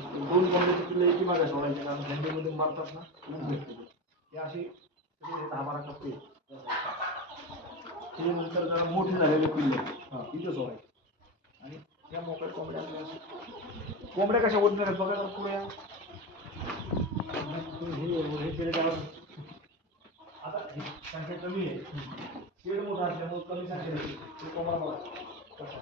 दोन कोंबड्याची पिल्लं एकी मागे सोडायचे कारण थंडीमध्ये मारतात ना ऊन भेटते ते अशी 10-12 टप्पे ते नंतर जरा मोठी झालेले पिल्ले इथं सोडायचे आणि या मोकळ्या कोंबड्या कोंबड्या कशा ओढणार आहेत बघा पुढे हे केले त्याला आता संख्या कमी आहे शेड मोठा असल्यामुळे कमी संख्या ते कोंबडा बघा कसा